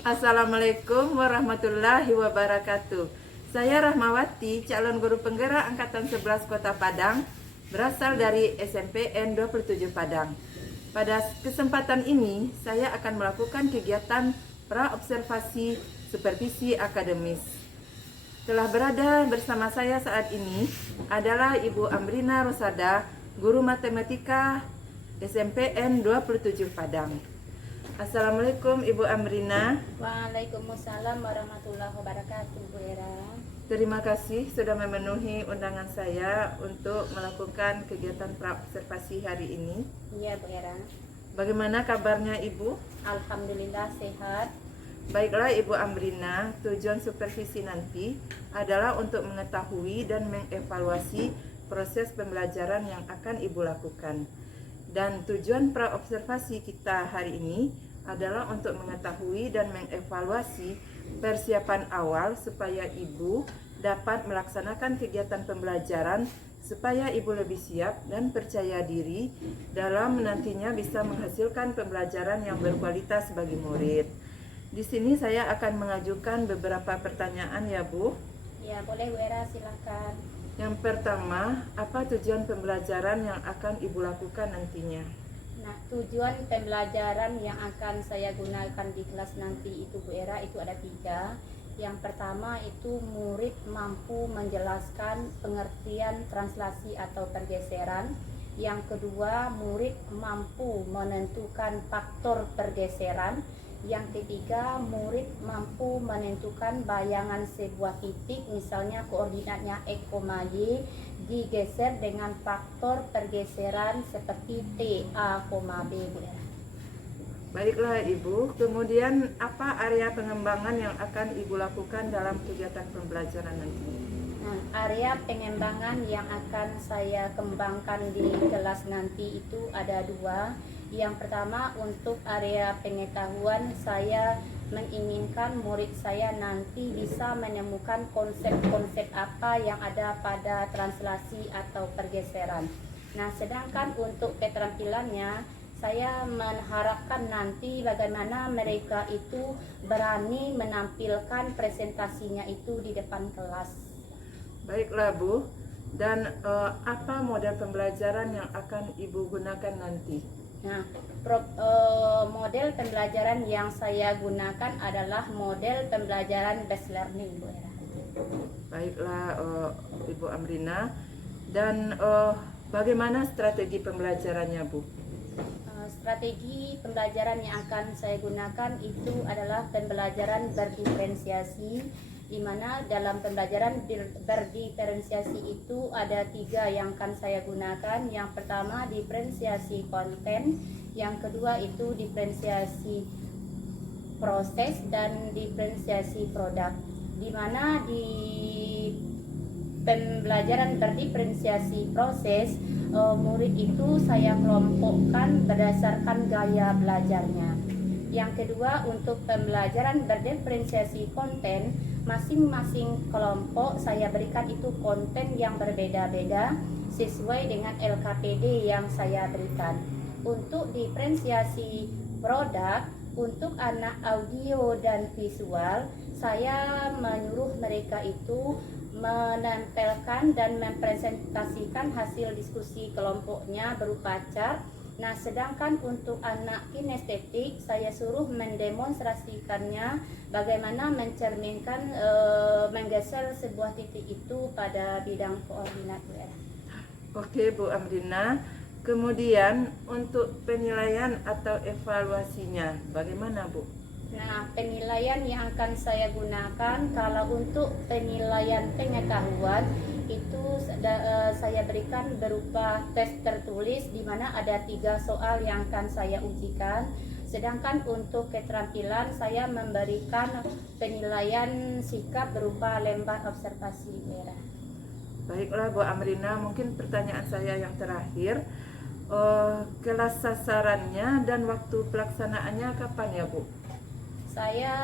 Assalamualaikum warahmatullahi wabarakatuh. Saya Rahmawati, calon guru penggerak Angkatan 11 Kota Padang, berasal dari SMPN 27 Padang. Pada kesempatan ini, saya akan melakukan kegiatan pra-observasi supervisi akademis. Telah berada bersama saya saat ini adalah Ibu Amrina Rosada, guru matematika SMPN 27 Padang. Assalamualaikum Ibu Amrina. Waalaikumsalam warahmatullahi wabarakatuh, Bu Era. Terima kasih sudah memenuhi undangan saya untuk melakukan kegiatan pra-observasi hari ini. Iya, Bu Era. Bagaimana kabarnya Ibu? Alhamdulillah sehat. Baiklah Ibu Amrina, tujuan supervisi nanti adalah untuk mengetahui dan mengevaluasi proses pembelajaran yang akan Ibu lakukan. Dan tujuan pra-observasi kita hari ini adalah untuk mengetahui dan mengevaluasi persiapan awal supaya Ibu dapat melaksanakan kegiatan pembelajaran supaya Ibu lebih siap dan percaya diri dalam nantinya bisa menghasilkan pembelajaran yang berkualitas bagi murid. Di sini saya akan mengajukan beberapa pertanyaan ya Bu. Ya, boleh Bu Era, silakan. Yang pertama, apa tujuan pembelajaran yang akan Ibu lakukan nantinya? Nah, tujuan pembelajaran yang akan saya gunakan di kelas nanti itu, Bu Era, itu ada 3. Yang pertama itu murid mampu menjelaskan pengertian translasi atau pergeseran. Yang kedua, murid mampu menentukan faktor pergeseran. Yang ketiga, murid mampu menentukan bayangan sebuah titik, misalnya koordinatnya X, Y, digeser dengan faktor pergeseran seperti T, A, B. Baiklah Ibu, kemudian apa area pengembangan yang akan Ibu lakukan dalam kegiatan pembelajaran nanti? Nah, area pengembangan yang akan saya kembangkan di kelas nanti itu ada 2. Yang pertama, untuk area pengetahuan, saya menginginkan murid saya nanti bisa menemukan konsep-konsep apa yang ada pada translasi atau pergeseran. Nah, sedangkan untuk keterampilannya, saya mengharapkan nanti bagaimana mereka itu berani menampilkan presentasinya itu di depan kelas. Baiklah Bu, dan apa model pembelajaran yang akan Ibu gunakan nanti? Nah, model pembelajaran yang saya gunakan adalah model pembelajaran based learning, Bu Era. Baiklah Ibu Amrina, dan bagaimana strategi pembelajarannya Bu? Strategi pembelajaran yang akan saya gunakan itu adalah pembelajaran berdiferensiasi, di mana dalam pembelajaran berdiferensiasi itu ada 3 yang akan saya gunakan. Yang pertama, diferensiasi konten. Yang kedua itu diferensiasi proses dan diferensiasi produk. Di mana di pembelajaran berdiferensiasi proses, murid itu saya kelompokkan berdasarkan gaya belajarnya. Yang kedua, untuk pembelajaran berdiferensiasi konten, masing-masing kelompok saya berikan itu konten yang berbeda-beda sesuai dengan LKPD yang saya berikan. Untuk diferensiasi produk, untuk anak audio dan visual, saya menyuruh mereka itu menempelkan dan mempresentasikan hasil diskusi kelompoknya berupa chart. Nah, sedangkan untuk anak kinestetik, saya suruh mendemonstrasikannya bagaimana mencerminkan menggeser sebuah titik itu pada bidang koordinat. Oke Bu Amrina, kemudian untuk penilaian atau evaluasinya bagaimana Bu? Nah, penilaian yang akan saya gunakan, kalau untuk penilaian pengetahuan itu saya berikan berupa tes tertulis, di mana ada 3 soal yang akan saya ujikan. Sedangkan untuk keterampilan, saya memberikan penilaian sikap berupa lembar observasi. Baiklah Bu Amrina, mungkin pertanyaan saya yang terakhir, kelas sasarannya dan waktu pelaksanaannya kapan ya Bu? Saya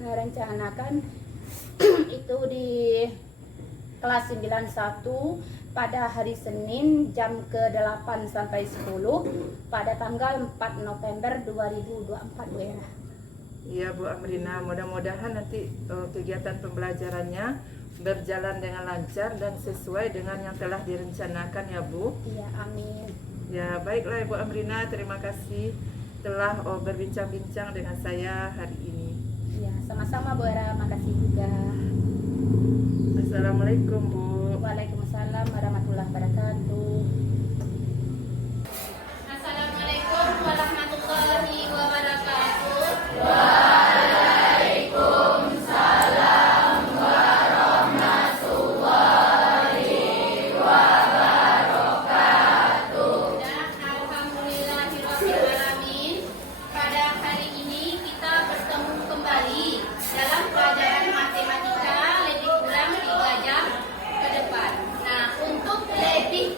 merencanakan itu di kelas 91 pada hari Senin jam ke-8 sampai 10 pada tanggal 4 November 2024, Bu Era. Iya Bu Amrina, mudah-mudahan nanti kegiatan pembelajarannya berjalan dengan lancar dan sesuai dengan yang telah direncanakan ya Bu. Iya, amin. Ya baiklah Ibu Amrina, terima kasih telah berbincang-bincang dengan saya hari ini. Iya, sama-sama Bu Era, makasih juga. Assalamualaikum Bu. Waalaikumsalam warahmatullahi wabarakatuh. Assalamualaikum warahmatullahi wabarakatuh. Alhamdulillahirrahmanirrahim. Pada hari ini kita bertemu kembali dalam pelajaran matematika lebih kurang 3 jam ke depan. Nah, untuk lebih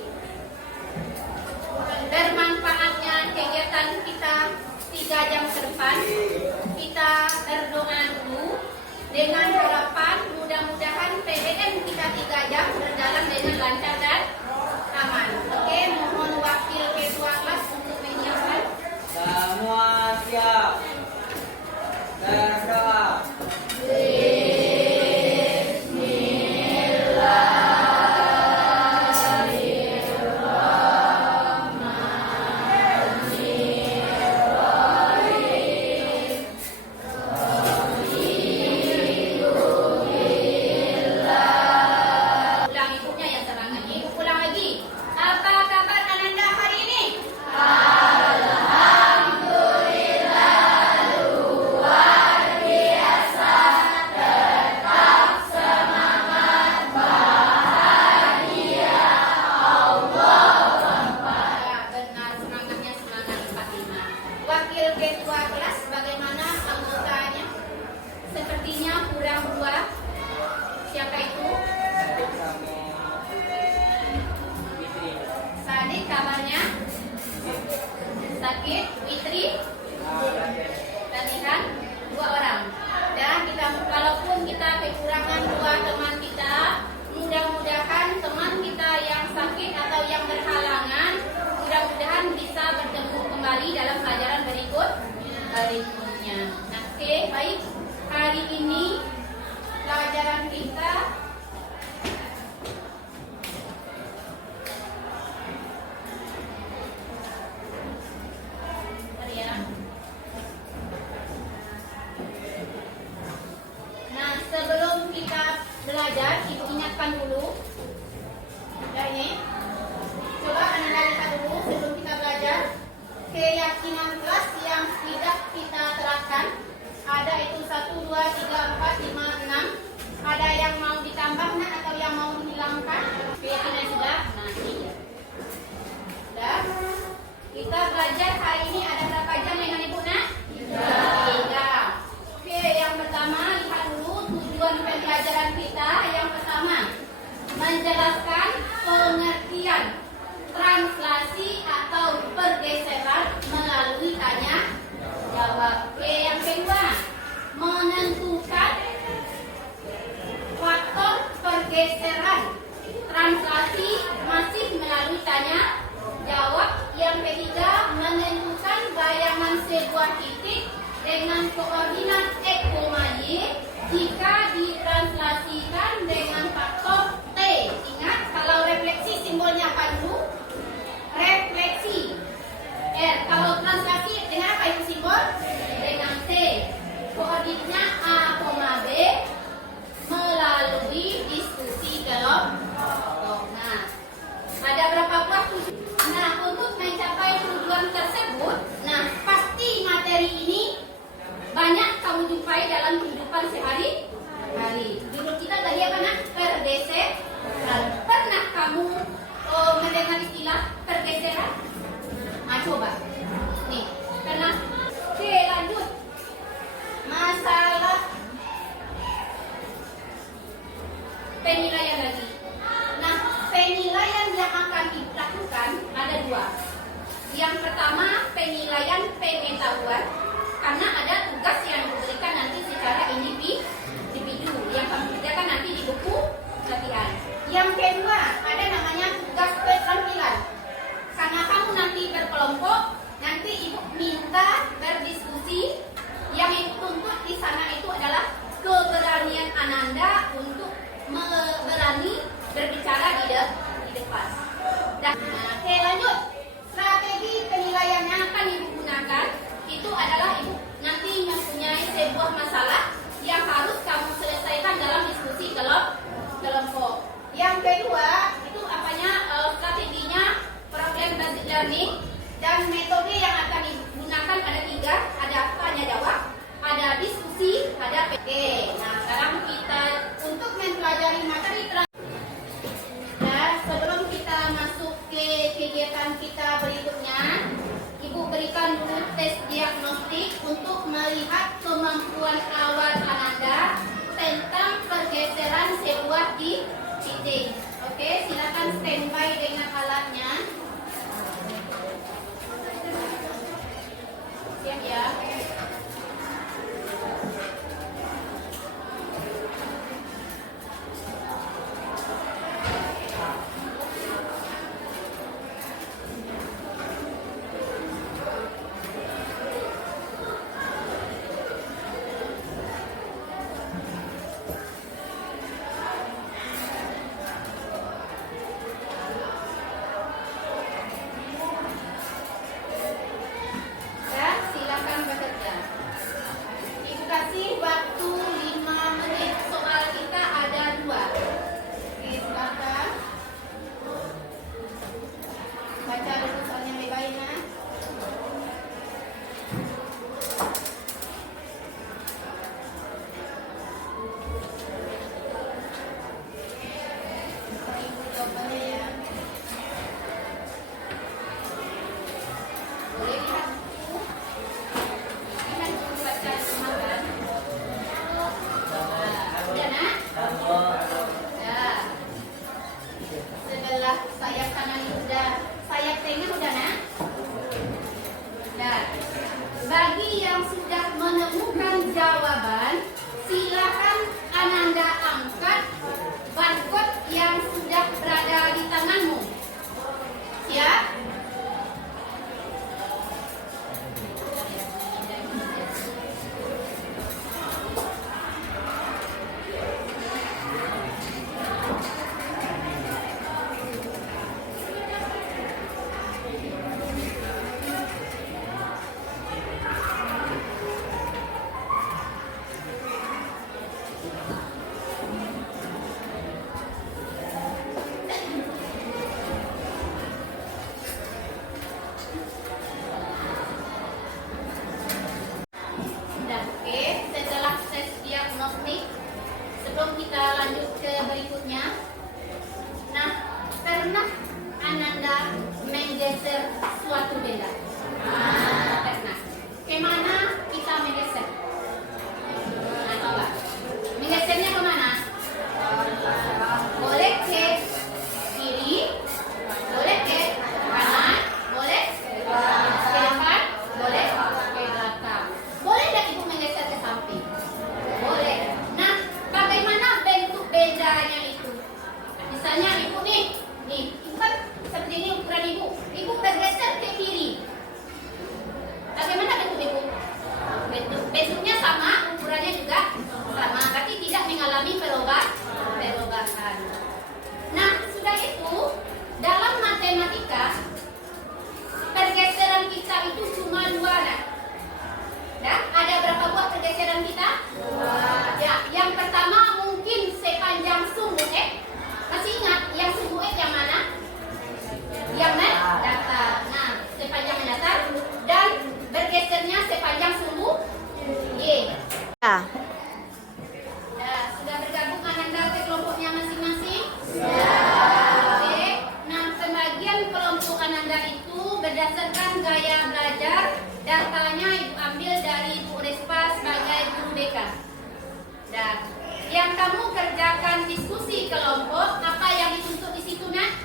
bermanfaatnya kegiatan kita 3 jam ke depan, kita berdoa dulu dengan harapan mudah-mudahan PDM kita 3 jam berjalan dengan lancar dan aman. Oke, mohon wakil ketua kelas untuk menyiapkan. Semua siap. Berdoa. Ulang ibunya yang serangan. Ibu ulang lagi. Apa kabar Ananda hari ini? Ya, benar, semangatnya semangat 45. Wakil ketua kelas bagaimana anggotanya? Sepertinya kurang 2. Siapa itu? Sadik, kabarnya? Sakit? Witri? Latihan 2 orang. Dan kita, walaupun kita kekurangan 2 teman kita, mudah-mudahan teman kita yang sakit atau yang berhalangan, mudah-mudahan bisa bertemu kembali dalam pelajaran berikutnya. Nah, oke, baik. Hari ini pelajaran kita ya. Nah, sebelum kita belajar, Ibu ingatkan dulu. Ya, ini. Coba Anda lihat dulu sebelum kita belajar. Keyakinan kelas yang tidak kita terapkan. Ada itu 1, 2, 3, 4, 5, 6. Ada yang mau ditambahkan atau yang mau dihilangkan? Keyakinan sudah? Nah, ini ya. Sudah. Kita belajar hari ini ada berapa jam dengan Ibu Nak? 3. Oke, yang pertama lihat dulu tujuan pembelajaran kita. Yang pertama, menjelaskan pengertian translasi atau pergeseran melalui tanya jawab. Oke, yang kedua, menentukan faktor pergeseran translasi masih melalui tanya jawab. Yang ketiga, menentukan bayangan sebuah titik dengan koordinat X, Y jika ditranslasikan dengan faktor T. Ingat, kalau refleksi simbolnya apa dulu? Refleksi. Kalau translasi dengan apa itu simbol? Dengan T. Koordinatnya A, B melalui diskusi kelompok. Nah, ada berapa buah tujuan? Nah, untuk mencapai tujuan tersebut, nah pasti materi ini banyak kamu jumpai dalam kehidupan sehari-hari. Judul kita tadi apa nak? Pergeseran. Pernah kamu mendengar istilah pergeseran? Nah, coba. Nih, pernah? Oke, lanjut. Masalah penilaian lagi. Nah, penilaian yang akan dilakukan ada 2. Yang pertama, penilaian pengetahuan, karena ada tugas yang diberikan nanti secara individu yang kamu kerjakan nanti di buku latihan. Yang kedua, ada namanya tugas keterampilan. Karena kamu nanti berkelompok, nanti ibu minta berdiskusi. Yang ibu tuntut masalah yang harus kamu selesaikan dalam diskusi kelompok. Yang kedua itu strateginya problem based learning, dan metode yang akan digunakan ada 3, ada tanya jawab, ada diskusi, ada PT. Nah, sekarang kita untuk mempelajari materi sebelum kita masuk ke kegiatan kita berikutnya, Ibu berikan dulu tes diagnostik untuk melihat kemampuan awal Ananda tentang pergeseran sebuah titik. Oke, silakan standby dengan alatnya. Siap ya. Bagi yang sudah menemukan jawaban, silakan Ananda angkat barcode yang sudah berada di tanganmu. Siap? Sebelum kita lanjut ke berikutnya, nah, pernah Ananda menggeser suatu benda? Pernah. Kemana kita menggeser? Nah, coba. Menggesernya kemana? Boleh ke kiri, boleh ke kanan, boleh ke depan, boleh ke belakang. Boleh tidak ibu menggeser ke samping? Boleh. Nah, bagaimana bentuk bedanya itu? Misalnya ibu nih, ibu kan seperti ini ukuran ibu. Ibu bergeser ke kiri. Bagaimana bentuk ibu? Bentuknya sama, ukurannya juga sama, berarti tidak mengalami perubahan. Nah, sudah itu dalam matematika pergeseran kita itu cuma 2 nah. Dan ada berapa buah pergeseran kita? 2. Ya, yang pertama mungkin sepanjang sumbu X. Masih ingat yang sumbu X yang mana? Yang datar. Nah, sepanjang mendatar dan bergesernya sepanjang sumbu Y. Ya. Nah, sudah bergabung Ananda ke kelompoknya masing-masing? Oke. Nah, pembagian kelompok Ananda itu berdasarkan gaya belajar. Datanya ibu ambil dari Ibu Respa sebagai guru BK. Dan yang kamu kerjakan diskusi kelompok, apa yang dituntut di situ nak?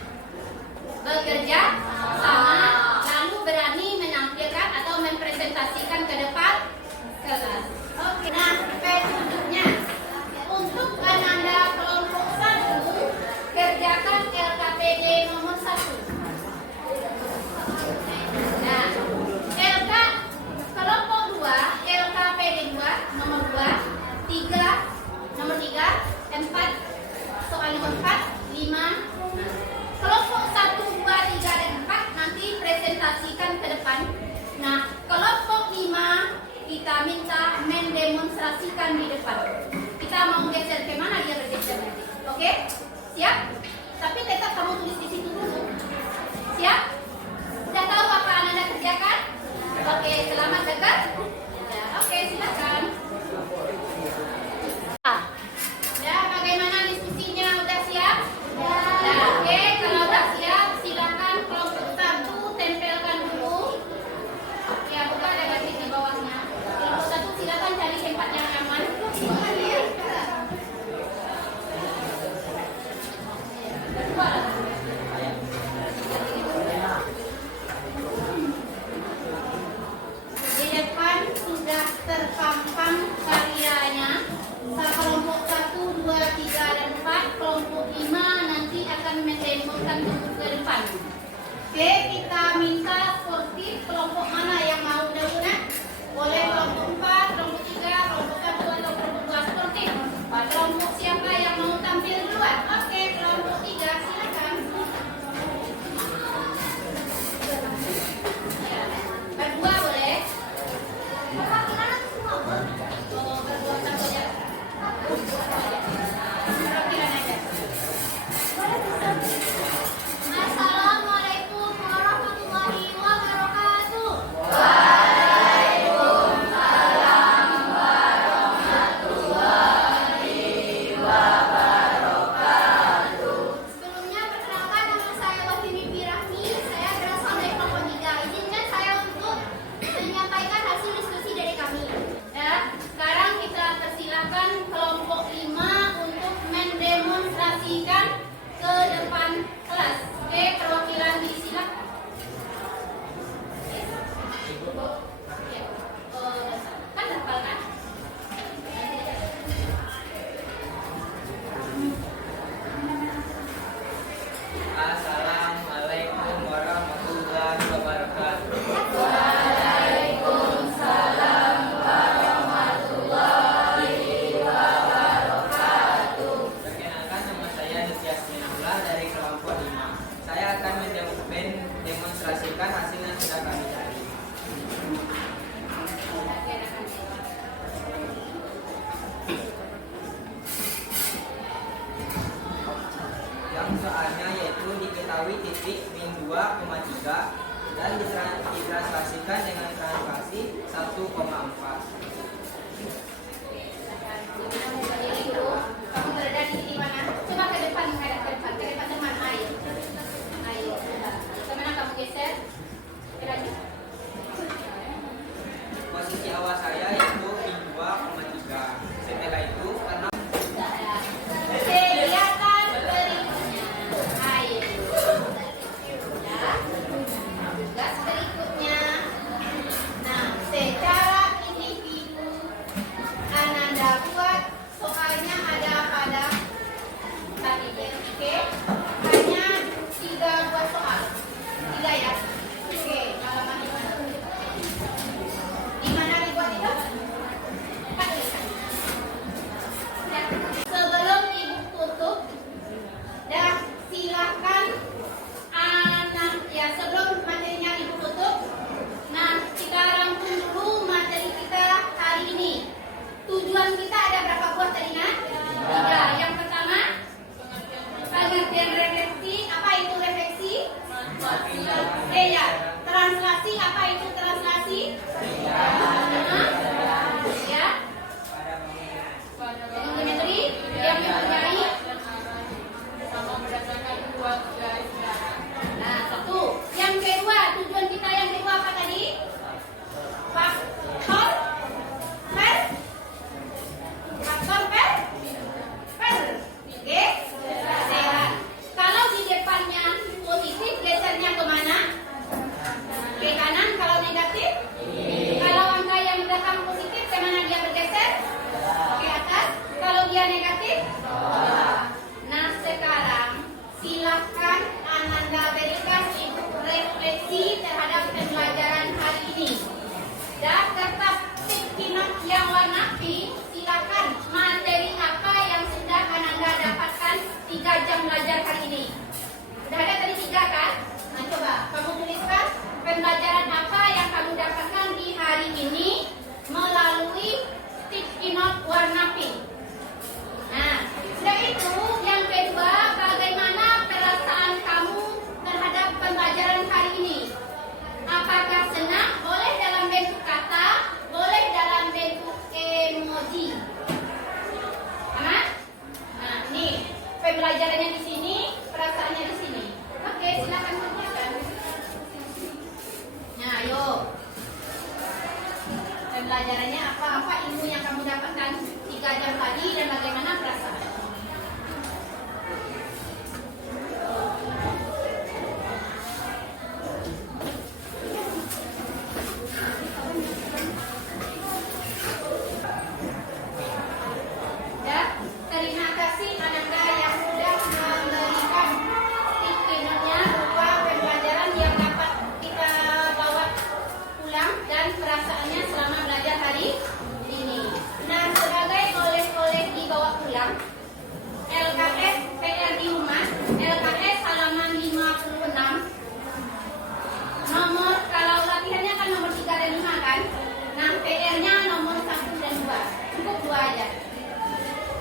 Bekerja sama, lalu berani menampilkan atau mempresentasikan ke depan kelas. Oke, nah petunjuknya untuk Ananda kelompok 1, kerjakan LKPD nomor 1. Nah, kelompok 2, LKPD 2, nomor 2, 3, nomor 3, 4, soal nomor 4, 5. Kelompok 1, 2, 3, dan 4 nanti presentasikan ke depan. Nah, kelompok 5 kita minta posisikan di depan. Kita mau geser kemana dia bergeser nanti. Oke? Siap? Tapi tetap kamu tulis di situ dulu. Siap? Sudah tahu apa Anda kerjakan? Oke, selamat dekat. Ya, oke, silakan. Ya, bagaimana diskusinya? Udah siap? Ya. Nah, oke, kalau udah siap, silakan kelompok 1 tempelkan dulu. Ya, bukan ada garis di bawahnya. Kelompok 1 silakan cari tempat yang aman. Kedua. Di depan sudah terpampang karyanya. Kelompok 1, 2, 3, dan 4. Kelompok 5 nanti akan mendemokan ke depan. Oke, kita minta sportif. Kelompok mana yang mau dahulu? Boleh kelompok 4, kelompok 3, kelompok 1, atau kelompok 2 sportif. Kelompok siapa yang mau tampil duluan? Oke, kelompok 3 silakan. Berdua boleh? Oh, berdua satu aja. Assalamualaikum warahmatullahi wabarakatuh. Sebelumnya perkenalkan, nama saya Wasini Birahmi. Saya berasal dari kelompok 3. Izinkan saya untuk menyampaikan hasil diskusi dari kami. Ya, sekarang kita persilakan kelompok 5 untuk mendemonstrasikan ke depan kelas. Oke, perwakilan disilakan. Ya, kan hafal kan? Assalamualaikum warahmatullahi wabarakatuh. Perkenalkan, nama saya Nutias Minamlah dari kelompok 5. Saya akan mendemonstrasikan hasil yang sudah kami cari. Yang soalnya yaitu diketahui titik min 2,3 dan ditranslasikan dengan translasi 1,4. Kamu berdiri dulu. Kamu berada di titik mana? Coba ke depan, menghadap ke depan, ke depan teman. Ayo. Ayo. Kemana kamu geser? Lanjut. Posisi awal saya yaitu min 2,3. Setelah itu karena Kelihatan berikutnya. Ayo. Ya. Tugas berikutnya. Nah, secara ini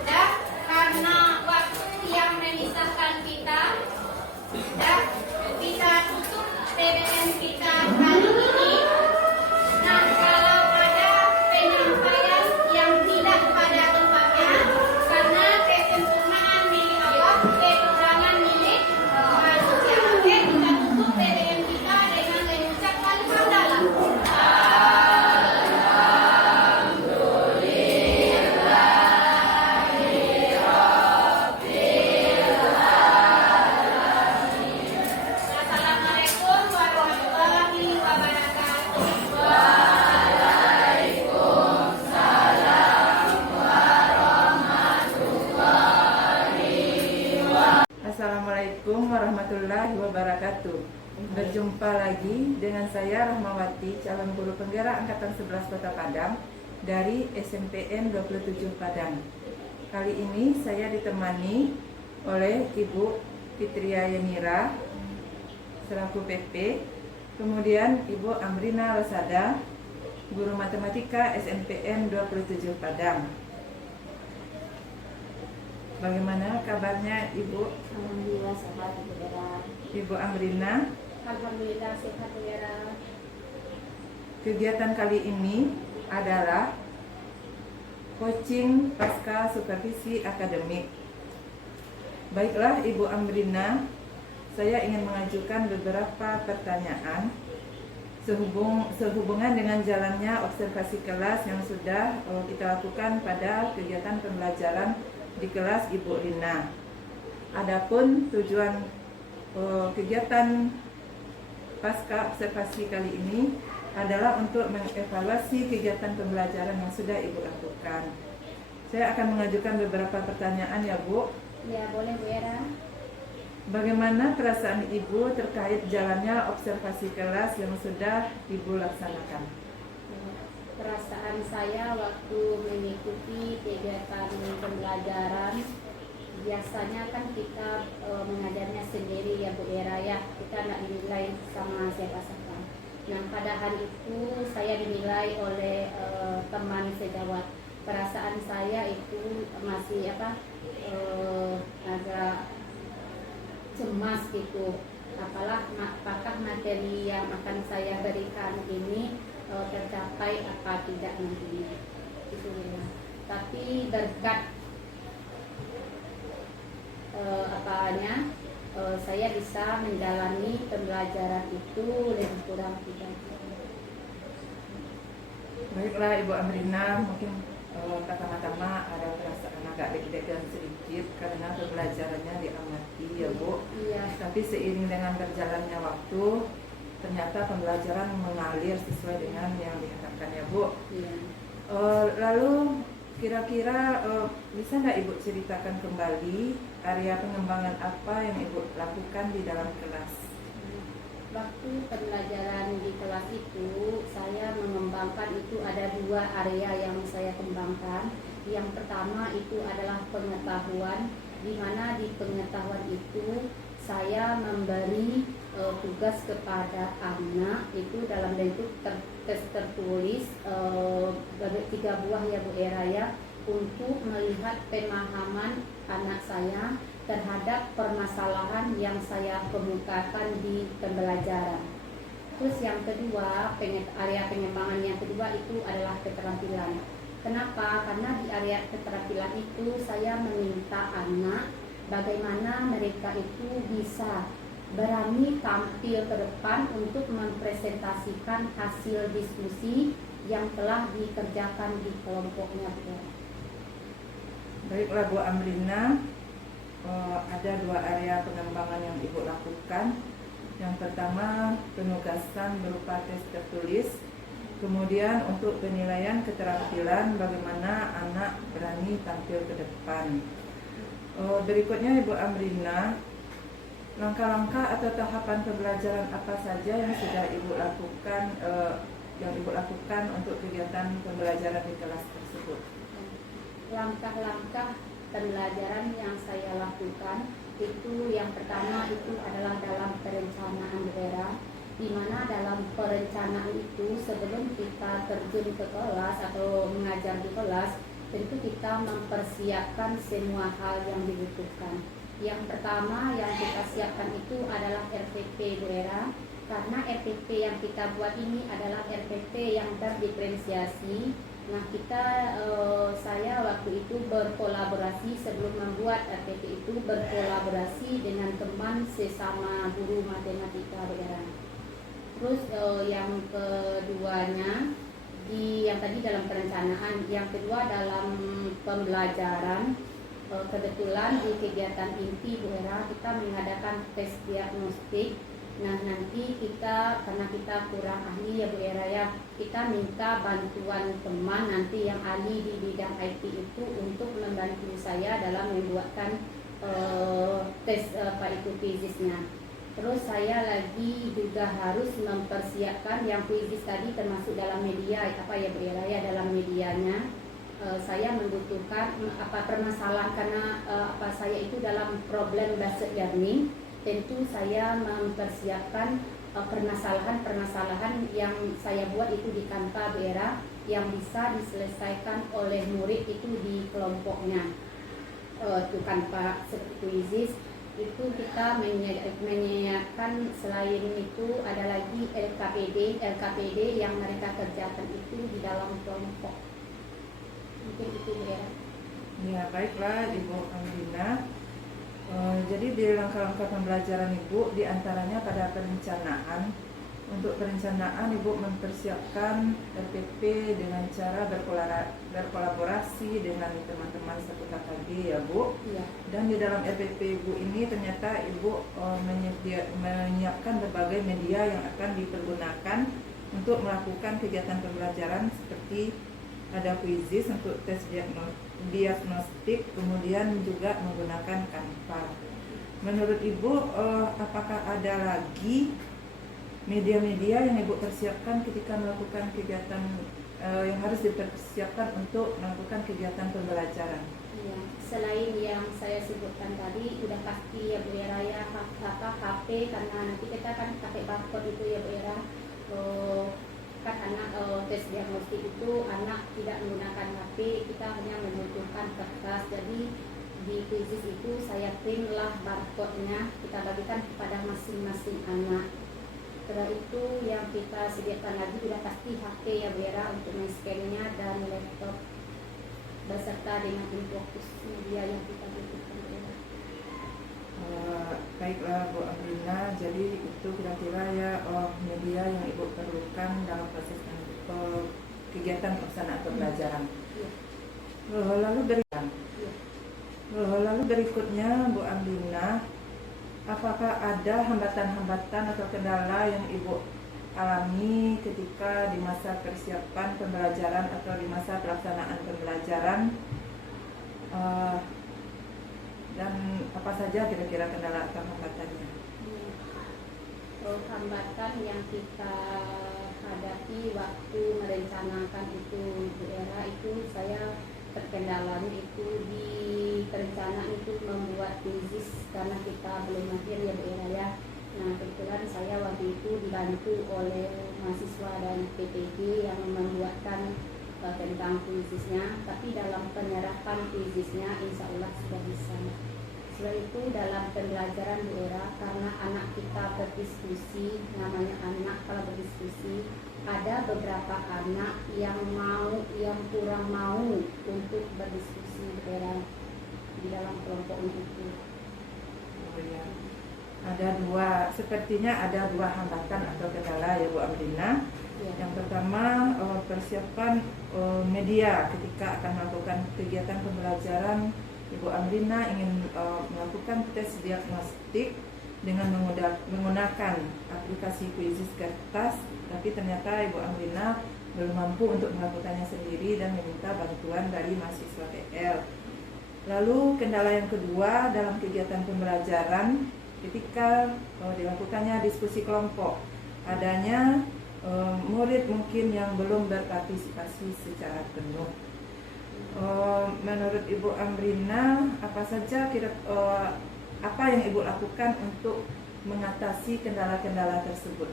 Dan karena waktu yang memisahkan kita, dan kita tutup TBM kita kali ini. Nah, kalau ada penyampaian yang tidak pada tempatnya karena kesempurnaan milik Allah, kekurangan milik manusia, oke, kita tutup TBM kita dengan mengucapkan hamdalah. Assalamualaikum warahmatullahi wabarakatuh. Assalamualaikum warahmatullahi wabarakatuh. Berjumpa lagi dengan saya Rahmawati, calon guru penggerak angkatan 11 Kota Padang dari SMPN 27 Padang. Kali ini saya ditemani oleh Ibu Fitria Yenira selaku PP, kemudian Ibu Amrina Rosada, guru matematika SMPN 27 Padang. Bagaimana kabarnya Ibu? Alhamdulillah sehat Bu Era. Ibu Amrina? Alhamdulillah sehat Bu Era. Kegiatan kali ini adalah coaching pasca supervisi akademik. Baiklah Ibu Amrina, saya ingin mengajukan beberapa pertanyaan sehubungan dengan jalannya observasi kelas yang sudah kita lakukan pada kegiatan pembelajaran di kelas Ibu Rina. Adapun tujuan kegiatan pasca observasi kali ini adalah untuk mengevaluasi kegiatan pembelajaran yang sudah Ibu lakukan. Saya akan mengajukan beberapa pertanyaan ya Bu. Ya boleh Bu Era. Bagaimana perasaan Ibu terkait jalannya observasi kelas yang sudah Ibu laksanakan? Perasaan saya waktu mengikuti kegiatan pembelajaran, biasanya kan kita mengajarnya sendiri ya Bu Era ya, kita tidak dinilai sama siapa-siapa. Nah pada hari itu saya dinilai oleh teman sejawat. Perasaan saya itu masih agak cemas gitu. Apakah materi yang akan saya berikan ini tercapai apa tidak nantinya itu ya. Tapi berkat saya bisa menjalani pembelajaran itu lebih kurang 3 jam. Baiklah Ibu Amrina, mungkin pertama-tama ada perasaan agak deg-degan sedikit karena pembelajarannya diamati ya Bu. Iya. Tapi seiring dengan berjalannya waktu, ternyata pembelajaran mengalir sesuai dengan yang diharapkan ya Bu. Iya. Lalu kira-kira bisa nggak Ibu ceritakan kembali area pengembangan apa yang Ibu lakukan di dalam kelas? Waktu pembelajaran di kelas itu saya mengembangkan itu ada 2 area yang saya kembangkan. Yang pertama itu adalah pengetahuan, di mana di pengetahuan itu saya memberi tugas kepada anak itu dalam bentuk tertulis 3 buah ya Bu Era ya, untuk melihat pemahaman anak saya terhadap permasalahan yang saya kemukakan di pembelajaran. Terus yang kedua, area pengembangan yang kedua itu adalah keterampilan. Kenapa? Karena di area keterampilan itu saya meminta anak bagaimana mereka itu bisa berani tampil ke depan untuk mempresentasikan hasil diskusi yang telah dikerjakan di kelompoknya. Baiklah Bu Amrina, ada 2 area pengembangan yang Ibu lakukan. Yang pertama penugasan berupa tes tertulis, kemudian untuk penilaian keterampilan bagaimana anak berani tampil ke depan. Berikutnya Ibu Amrina, langkah-langkah atau tahapan pembelajaran apa saja yang sudah Ibu lakukan untuk kegiatan pembelajaran di kelas tersebut? Langkah-langkah pembelajaran yang saya lakukan itu yang pertama itu adalah dalam perencanaan daerah, di mana dalam perencanaan itu sebelum kita terjun ke kelas atau mengajar di kelas, tentu kita mempersiapkan semua hal yang dibutuhkan. Yang pertama yang kita siapkan itu adalah RPP Bu Era, karena RPP yang kita buat ini adalah RPP yang terdiferensiasi. Nah saya waktu itu berkolaborasi sebelum membuat RPP itu berkolaborasi dengan teman sesama guru matematika Bu Era. Terus yang keduanya yang tadi dalam perencanaan, yang kedua dalam pembelajaran. Kebetulan di kegiatan inti Bu Era kita mengadakan tes diagnostik. Nah nanti karena kita kurang ahli ya Bu Era ya, kita minta bantuan teman nanti yang ahli di bidang IT itu untuk membantu saya dalam membuatkan tes fisikisnya. Terus saya lagi juga harus mempersiapkan yang fisikis tadi termasuk dalam media Bu Era ya, dalam medianya. Saya membutuhkan permasalahan karena saya itu dalam problem based learning, tentu saya mempersiapkan permasalahan yang saya buat itu di Canva Bu Era yang bisa diselesaikan oleh murid itu di kelompoknya. Itu Canva seperti kuisis itu kita menyiapkan. Selain itu ada lagi LKPD yang mereka kerjakan itu di dalam kelompok. Mungkin itu Bu Era. Ya, baiklah Ibu Amrina. Jadi di langkah-langkah pembelajaran Ibu diantaranya pada perencanaan. Untuk perencanaan Ibu mempersiapkan RPP dengan cara berkolaborasi dengan teman-teman satu KKG ya Bu. Iya. Dan di dalam RPP Ibu ini ternyata Ibu menyiapkan berbagai media yang akan dipergunakan untuk melakukan kegiatan pembelajaran seperti ada kuisis untuk tes diagnostik, kemudian juga menggunakan Canva. Menurut Ibu, apakah ada lagi media-media yang Ibu persiapkan ketika melakukan kegiatan yang harus dipersiapkan untuk melakukan kegiatan pembelajaran? Iya, selain yang saya sebutkan tadi, udah pasti ya Bu Era ya, HP, karena nanti kita kan pakai barcode itu ya Bu Era. Kan anak tes diagnostik itu anak tidak menggunakan HP, kita hanya membutuhkan kertas. Jadi di kuisis itu saya print lah barcode-nya, kita bagikan kepada masing-masing anak. Setelah itu yang kita sediakan lagi sudah pasti HP ya Bu Era untuk men-scan-nya dan laptop beserta dengan infocus media yang kita butuhkan Bu Era. Baiklah Bu Amrina, jadi itu kira-kira ya media yang Ibu perlukan dalam proses kegiatan pelaksanaan pembelajaran. Iya. Lalu berikutnya Bu Amrina, apakah ada hambatan-hambatan atau kendala yang Ibu alami ketika di masa persiapan pembelajaran atau di masa pelaksanaan pembelajaran? Dan apa saja kira-kira kendala atau hambatannya? Hambatan yang kita hadapi waktu merencanakan itu Bu Era itu, saya terkendalanya itu di perencanaan itu membuat kuisis karena kita belum mahir ya Bu Era ya. Nah kebetulan saya waktu itu dibantu oleh mahasiswa dan PPG yang membuatkan tentang kuisisnya, tapi dalam penyerapan kuisisnya insya Allah sudah bisa. Setelah itu dalam pembelajaran Bu Era, karena anak kita berdiskusi, namanya anak kalau berdiskusi, ada beberapa anak yang kurang mau untuk berdiskusi Bu Era di dalam kelompoknya itu. Oh ya, sepertinya ada dua hambatan atau kendala ya Bu Amrina. Ya. Yang pertama persiapan media ketika akan melakukan kegiatan pembelajaran. Ibu Amrina ingin melakukan tes diagnostik dengan menggunakan aplikasi kuisis kertas, tapi ternyata Ibu Amrina belum mampu untuk melakukannya sendiri dan meminta bantuan dari mahasiswa TL. Lalu kendala yang kedua dalam kegiatan pembelajaran ketika dilakukannya diskusi kelompok, adanya murid mungkin yang belum berpartisipasi secara penuh. Menurut Ibu Amrina, apa saja apa yang Ibu lakukan untuk mengatasi kendala-kendala tersebut?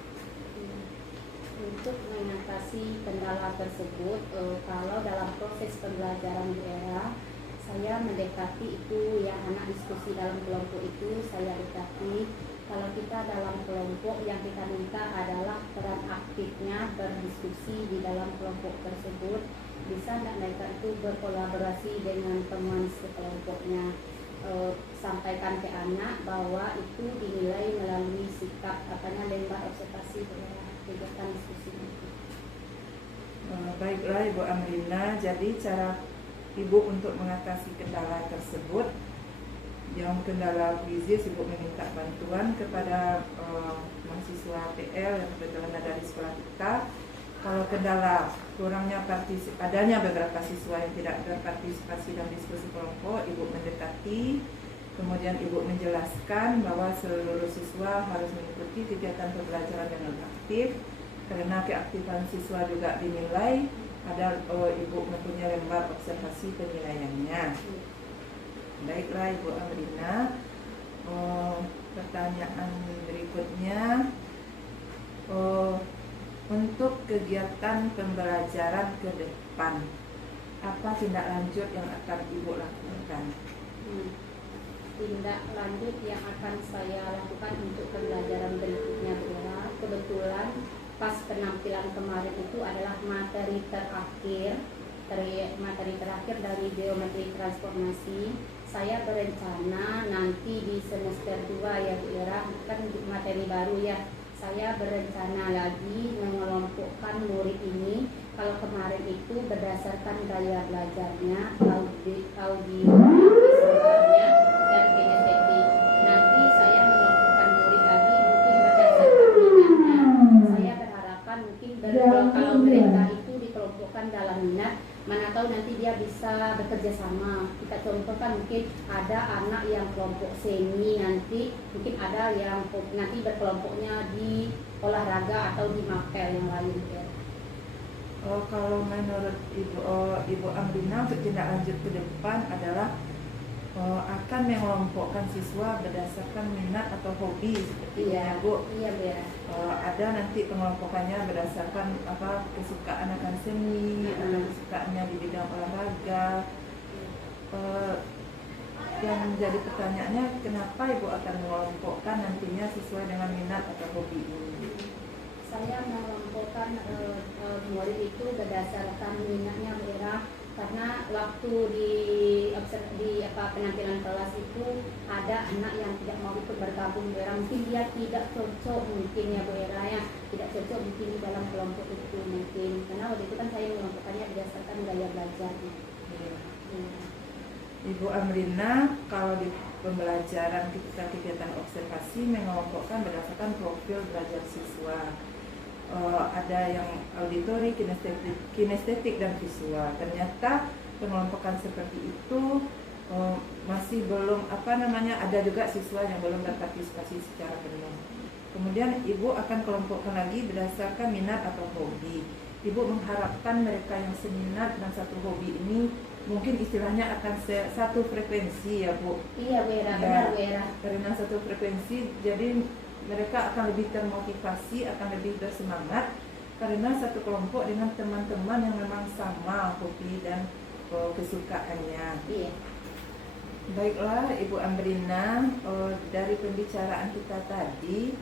untuk mengatasi kendala tersebut, kalau dalam proses pembelajaran Bu Era, saya mendekati itu ya anak diskusi dalam kelompok itu saya dekati. Kalau kita dalam kelompok yang kita minta adalah peran aktifnya berdiskusi di dalam kelompok tersebut. Bisa nggak mereka itu berkolaborasi dengan teman sekelompoknya, sampaikan ke anak bahwa itu dinilai melalui sikap lembar observasi kegiatan diskusi. Baiklah Ibu Amrina, jadi cara Ibu untuk mengatasi kendala tersebut, yang kendala fisis, Ibu meminta bantuan kepada mahasiswa PL yang kebetulan ada di sekolah kita. Kalau kendala kurangnya adanya beberapa siswa yang tidak berpartisipasi dalam diskusi kelompok, Ibu mendekati, kemudian Ibu menjelaskan bahwa seluruh siswa harus mengikuti kegiatan pembelajaran dengan aktif, karena keaktifan siswa juga dinilai. Ada Ibu mempunyai lembar observasi penilaiannya. Baiklah Ibu Amrina, pertanyaan berikutnya, untuk kegiatan pembelajaran ke depan, apa tindak lanjut yang akan Ibu lakukan? Tindak lanjut yang akan saya lakukan untuk pembelajaran berikutnya Bu Era, kebetulan pas penampilan kemarin itu adalah materi terakhir dari geometri transformasi. Saya berencana nanti di semester 2 ya Bu Era, kan materi baru ya. Saya berencana lagi mengelompokkan murid ini. Kalau kemarin itu berdasarkan gaya belajarnya, audio, visualnya, dan kinestetik. Nanti saya mengelompokkan murid lagi mungkin berdasarkan minatnya. Saya berharapkan mungkin kalau mereka itu dikelompokkan dalam minat, mana tahu nanti dia bisa bekerja sama. Kita contohkan mungkin ada anak yang kelompok seni, nanti mungkin ada yang nanti berkelompoknya di olahraga atau di mapel yang lain ya. Kalau menurut Ibu Amrina, untuk tindak lanjut ke depan adalah akan mengelompokkan siswa berdasarkan minat atau hobi seperti Iya, itu, Bu. Iya Bu Era. Ada nanti pengelompokannya berdasarkan kesukaan akan seni, ada kesukaannya di bidang olahraga. Yang menjadi pertanyaannya, kenapa Ibu akan mengelompokkan nantinya sesuai dengan minat atau hobi ini? Saya mengelompokkan murid itu berdasarkan minatnya Bu Era, karena waktu di penampilan kelas itu ada anak yang tidak mau ikut bergabung Bu Era, mungkin dia tidak cocok mungkin ya Bu Era ya, tidak cocok mungkin di dalam kelompok itu mungkin, karena waktu itu kan saya mengelompokkannya berdasarkan gaya belajar. Ibu Amrina, kalau di pembelajaran kita kegiatan observasi mengelompokkan berdasarkan profil belajar siswa. Ada yang auditori, kinestetik dan visual. Ternyata pengelompokan seperti itu masih belum ada juga siswa yang belum berpartisipasi secara penuh. Kemudian Ibu akan kelompokkan lagi berdasarkan minat atau hobi. Ibu mengharapkan mereka yang seminat dan satu hobi ini mungkin istilahnya akan satu frekuensi ya Bu. Iya Bu Era, Ya, benar Bu Era. karena satu frekuensi, jadi mereka akan lebih termotivasi, akan lebih bersemangat karena satu kelompok dengan teman-teman yang memang sama hobi dan kesukaannya. Iya. Baiklah Ibu Amrina, dari pembicaraan kita tadi,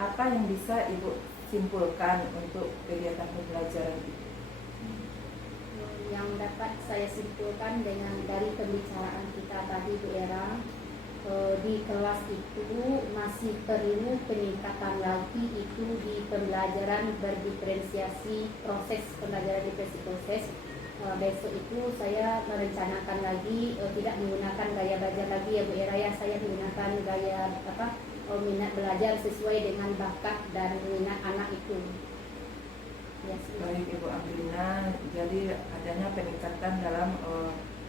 apa yang bisa Ibu simpulkan untuk kegiatan pembelajaran itu? Yang dapat saya simpulkan dari pembicaraan kita tadi Bu Era, di kelas itu masih perlu peningkatan lagi itu di pembelajaran berdiferensiasi, proses pembelajaran diferensiasi proses. Besok itu saya merencanakan lagi tidak menggunakan gaya belajar lagi ya Bu Era ya, saya menggunakan gaya minat belajar sesuai dengan bakat dan minat anak itu. Yes. Baik Ibu Amrina, jadi adanya peningkatan dalam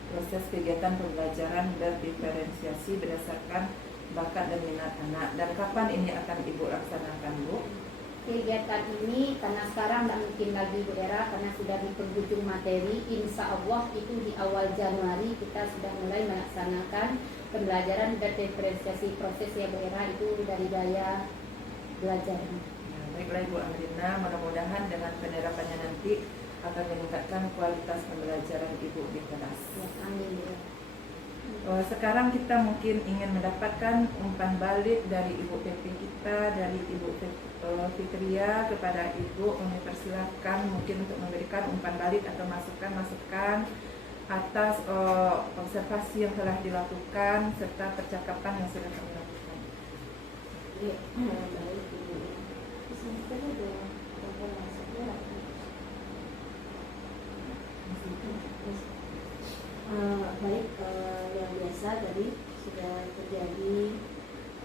proses kegiatan pembelajaran berdiferensiasi berdasarkan bakat dan minat anak. Dan kapan ini akan Ibu laksanakan Bu? Kegiatan ini karena sekarang tidak mungkin lagi Bu Era, karena sudah di penghujung materi. Insya Allah itu di awal Januari kita sudah mulai melaksanakan pembelajaran berdiferensiasi proses ya Bu Era, itu dari gaya belajar. Baiklah Ibu Amrina, mudah-mudahan dengan penerapannya nanti akan meningkatkan kualitas pembelajaran Ibu di kelas. Ya, amin. Ya. Sekarang kita mungkin ingin mendapatkan umpan balik dari Ibu PP kita, dari Ibu Fitria kepada Ibu. Kami persilahkan mungkin untuk memberikan umpan balik atau masukan-masukan atas observasi yang telah dilakukan serta percakapan yang sudah kami lakukan. Baik, Ibu. Sebentar ada telepon masuknya. Baik, yang biasa tadi sudah terjadi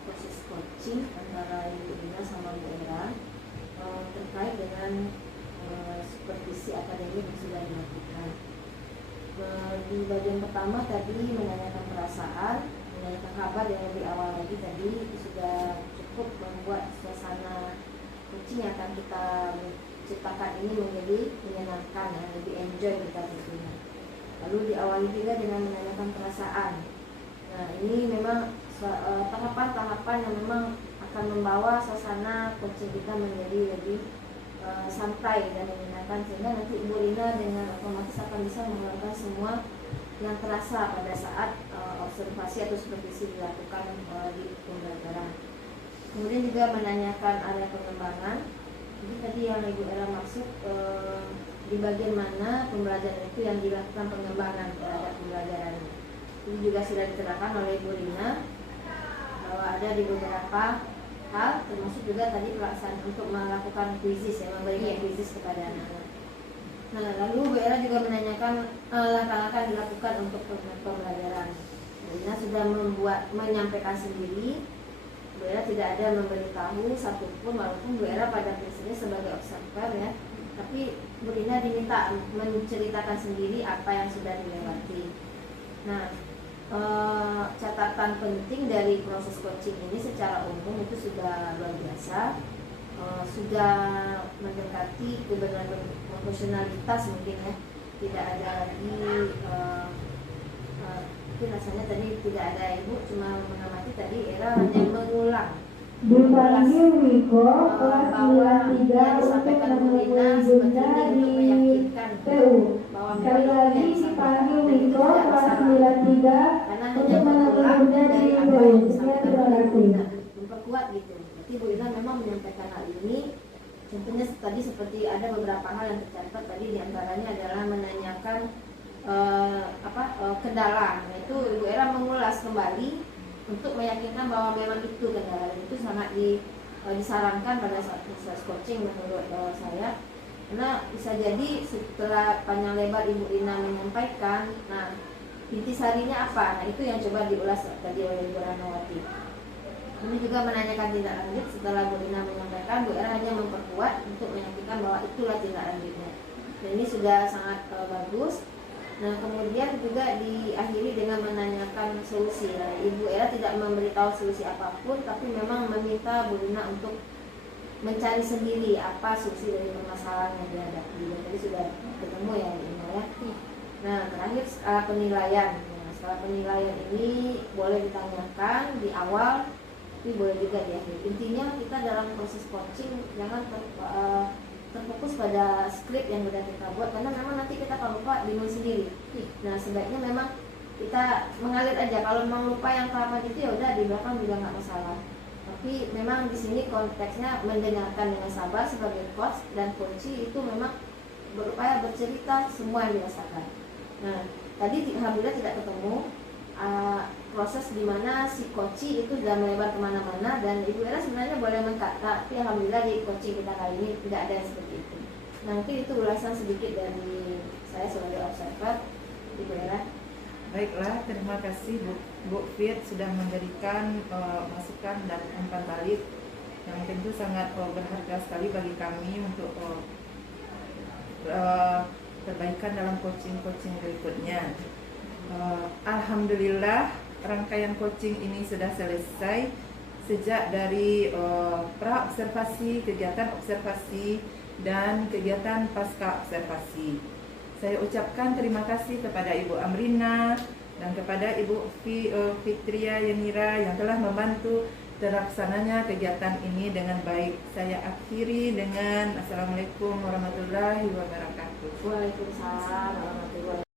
proses coaching antara Ibu Ina sama Bu Era terkait dengan supervisi akademik yang sudah dilakukan. Di bagian pertama tadi menanyakan perasaan, menanyakan kabar yang lebih awal lagi tadi itu sudah cukup membuat suasana coaching yang akan kita ciptakan ini menjadi menyenangkan dan lebih enjoy kita tentunya. Lalu diawali juga dengan menanyakan perasaan. Nah, ini memang tahapan-tahapan yang memang akan membawa suasana coaching kita menjadi lebih santai dan menyenangkan, sehingga nanti Ibu Lina dengan otomatis akan bisa mengeluarkan semua yang terasa pada saat observasi atau supervisi dilakukan di pembelajaran. Kemudian juga menanyakan area pengembangan. Jadi tadi yang Ibu Era maksud di bagian mana pembelajaran itu yang dilakukan pengembangan terhadap pembelajaran. Ini juga sudah diterangkan oleh Ibu Lina bahwa ada di beberapa hal, termasuk juga tadi pelaksanaan untuk melakukan kuisis, ya, memberikan kuisis kepada anak-anak. Nah, lalu Bu Era juga menanyakan langkah-langkah dilakukan untuk pembelajaran. Bu Lina sudah menyampaikan sendiri. Bu Era tidak ada memberitahu satupun, walaupun Bu Era pada prinsipnya sebagai observer, ya, tapi Bu Lina diminta menceritakan sendiri apa yang sudah dilewati. Nah, catatan penting dari proses coaching ini secara umum itu sudah luar biasa, sudah mendekati kebenaran profesionalitas mungkin, ya. Tidak ada lagi mungkin rasanya tadi tidak ada Ibu cuma mengamati, tadi Era hanya mengulang Dipanggil Wiko kelas bahwa 93 yang untuk disampaikan Bu menemui Lina Bunda seperti di untuk meyakinkan PU. bahwa Sekali lagi dipanggil Wiko kelas 93 karena untuk hanya menemui mengulang Bunda di dari apa PU. yang Sekian disampaikan terima oleh Bu kasih. Lina, memperkuat gitu. Berarti Bu Lina memang menyampaikan hal ini. Contohnya tadi seperti ada beberapa hal yang tercatat tadi, diantaranya adalah menanyakan kendala. Nah, itu Ibu Era mengulas kembali untuk meyakinkan bahwa memang itu kendala, itu sangat disarankan pada saat proses coaching menurut saya, karena bisa jadi setelah panjang lebar Ibu Lina menyampaikan, nah intisarinya apa, nah itu yang coba diulas tadi oleh Ibu Ranawati. Ini juga menanyakan tindak lanjut. Setelah Bu Lina menyampaikan, Bu Era hanya memperkuat untuk meyakinkan bahwa itulah tindak lanjutnya, dan ini sudah sangat bagus. Nah, kemudian juga diakhiri dengan menanyakan solusi. Nah, Ibu Era tidak memberitahu solusi apapun, tapi memang meminta Bu Lina untuk mencari sendiri apa solusi dari permasalahan yang dihadapi. Dan tadi sudah ketemu ya, Bu Lina, ya. Nah, terakhir skala penilaian. Nah, skala penilaian ini boleh ditanyakan di awal, tapi boleh juga di akhir. Intinya kita dalam proses coaching jangan terfokus pada skrip yang sudah kita buat, karena memang nanti kita kalau lupa bingung sendiri. Nah, sebaiknya memang kita mengalir aja. Kalau memang lupa yang tahapan itu, ya udah di belakang juga nggak masalah. Tapi memang di sini konteksnya mendengarkan dengan sabar sebagai coach, dan kunci itu memang berupaya bercerita semua yang dirasakan. Nah, tadi alhamdulillah tidak ketemu proses di mana si coaching itu sudah melebar kemana-mana, dan Ibu Era sebenarnya boleh mengkata, tapi alhamdulillah di coaching kita kali ini tidak ada yang seperti itu. Nah, mungkin itu ulasan sedikit dari saya sebagai observer, Ibu Era. Baiklah, terima kasih Bu Fit sudah memberikan masukan dan umpan balik yang tentu sangat berharga sekali bagi kami untuk perbaikan dalam coaching berikutnya. Alhamdulillah rangkaian coaching ini sudah selesai sejak dari pra-observasi, kegiatan observasi, dan kegiatan pasca observasi. Saya ucapkan terima kasih kepada Ibu Amrina dan kepada Ibu Fitria Yanira yang telah membantu terlaksananya kegiatan ini dengan baik. Saya akhiri dengan Assalamualaikum warahmatullahi wabarakatuh. Waalaikumsalam warahmatullahi